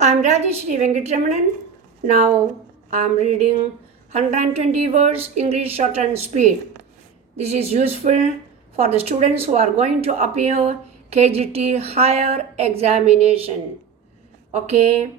I'm Rajeswary Venkitaramanan. Now I'm reading 120 words English Shorthand speed. This is useful for the students who are going to appear KGTE higher examination. Okay,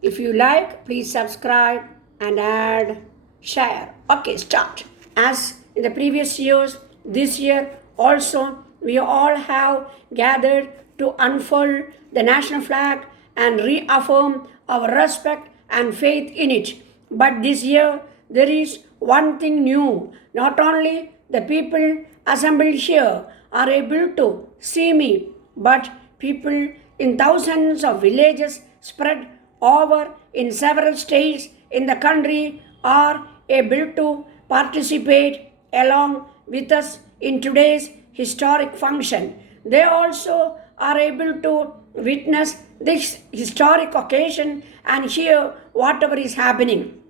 if you like, please subscribe and add share. Okay, start. As in the previous years, this year also we all have gathered to unfurl the national flag and reaffirm our respect and faith in it. But this year there is one thing new. Not only the people assembled here are able to see me, but people in thousands of villages spread over in several states in the country are able to participate along with us in today's historic function. They also are able to witness this historic occasion and hear whatever is happening.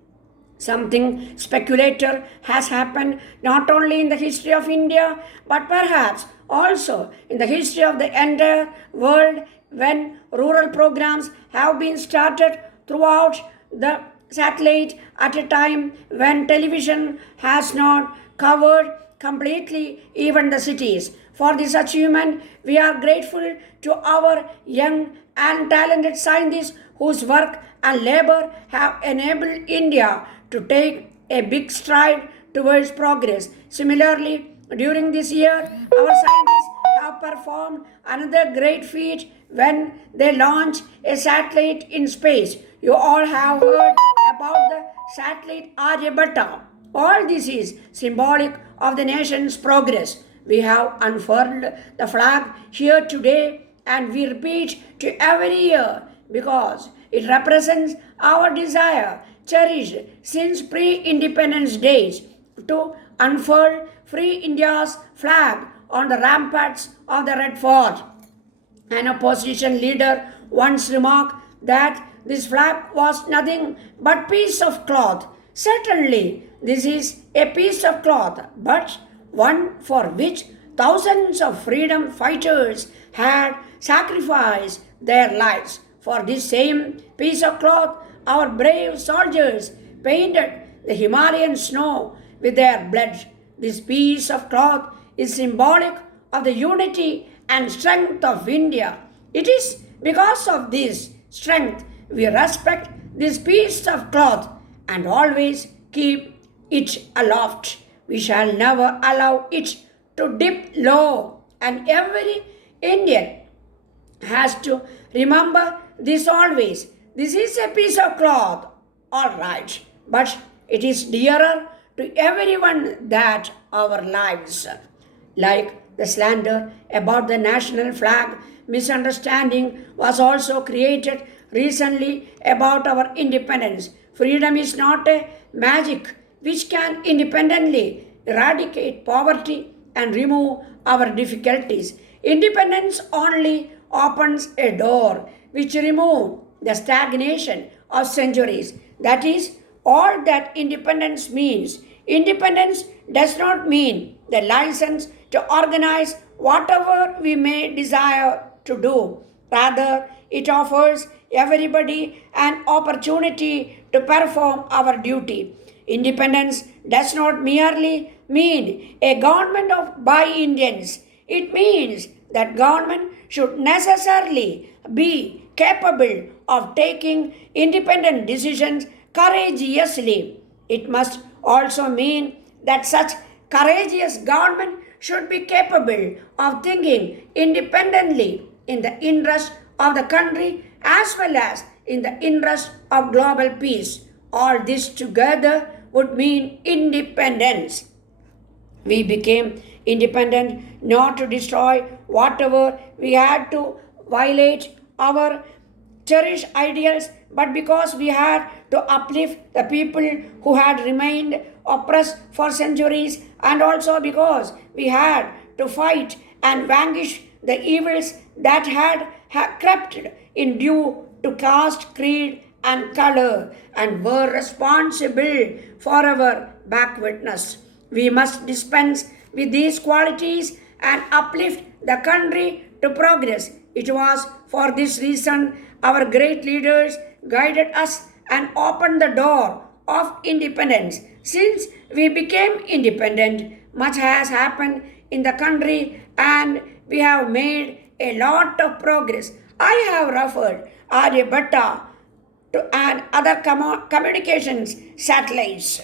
Something speculator has happened not only in the history of India but perhaps also in the history of the entire world when rural programs have been started throughout the satellite at a time when television has not covered completely even the cities. For this achievement, we are grateful to our young and talented scientists whose work and labor have enabled India to take a big stride towards progress. Similarly, during this year, our scientists have performed another great feat when they launched a satellite in space. You all have heard about the satellite Aryabhatta. All this is symbolic of the nation's progress. We have unfurled the flag here today and we repeat to every year because it represents our desire, cherished since pre-independence days, to unfurl free India's flag on the ramparts of the Red Fort. An opposition leader once remarked that this flag was nothing but piece of cloth. Certainly, this is a piece of cloth, but one for which thousands of freedom fighters had sacrificed their lives. For this same piece of cloth, our brave soldiers painted the Himalayan snow with their blood. This piece of cloth is symbolic of the unity and strength of India. It is because of this strength we respect this piece of cloth and always keep it aloft. We shall never allow it to dip low, and every Indian has to remember this always. This is a piece of cloth, all right, but it is dearer to everyone than our lives. Like the slander about the national flag, misunderstanding was also created recently about our independence. Freedom is not a magic which can independently eradicate poverty and remove our difficulties. Independence only opens a door which removes the stagnation of centuries. That is all that independence means. Independence does not mean the license to organize whatever we may desire to do. Rather, it offers everybody an opportunity to perform our duty. Independence does not merely mean a government of by Indians. It means that government should necessarily be capable of taking independent decisions courageously. It must also mean that such courageous government should be capable of thinking independently in the interest of the country as well as in the interest of global peace. All this together would mean independence. We became independent not to destroy whatever we had to violate our cherished ideals, but because we had to uplift the people who had remained oppressed for centuries, and also because we had to fight and vanquish the evils that had crept in due to caste, creed, and color and were responsible for our backwardness. We must dispense with these qualities and uplift the country to progress. It was for this reason our great leaders guided us and opened the door of independence. Since we became independent, much has happened in the country and we have made a lot of progress. I have referred Aryabhatta and other communications satellites.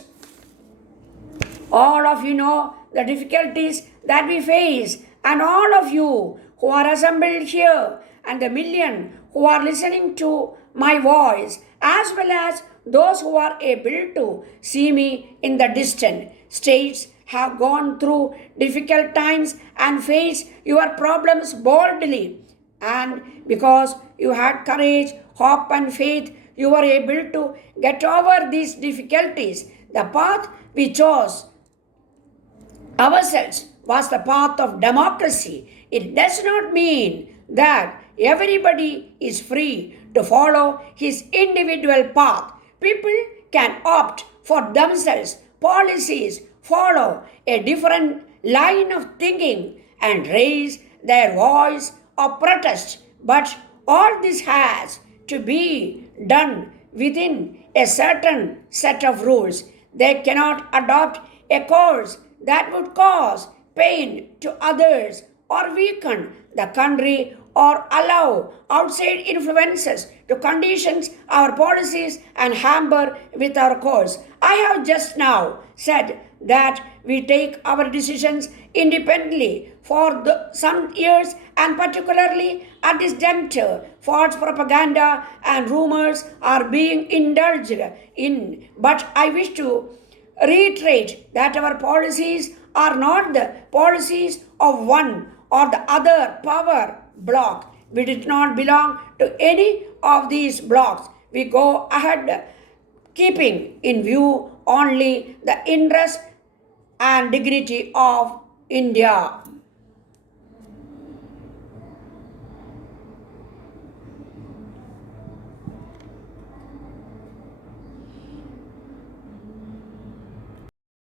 All of you know the difficulties that we face, and all of you who are assembled here, and the million who are listening to my voice, as well as those who are able to see me in the distant states, have gone through difficult times and face your problems boldly. And because you had courage, hope, and faith, you were able to get over these difficulties. The path we chose ourselves was the path of democracy. It does not mean that everybody is free to follow his individual path. People can opt for themselves policies, follow a different line of thinking, and raise their voice of protest. But all this has to be done within a certain set of rules. They cannot adopt a course that would cause pain to others or weaken the country or allow outside influences to condition our policies and hamper with our course. I have just now said that we take our decisions independently for some years, and particularly at this juncture, false propaganda and rumors are being indulged in. But I wish to reiterate that our policies are not the policies of one or the other power bloc. We did not belong to any of these blocs. We go ahead keeping in view only the interest and dignity of India.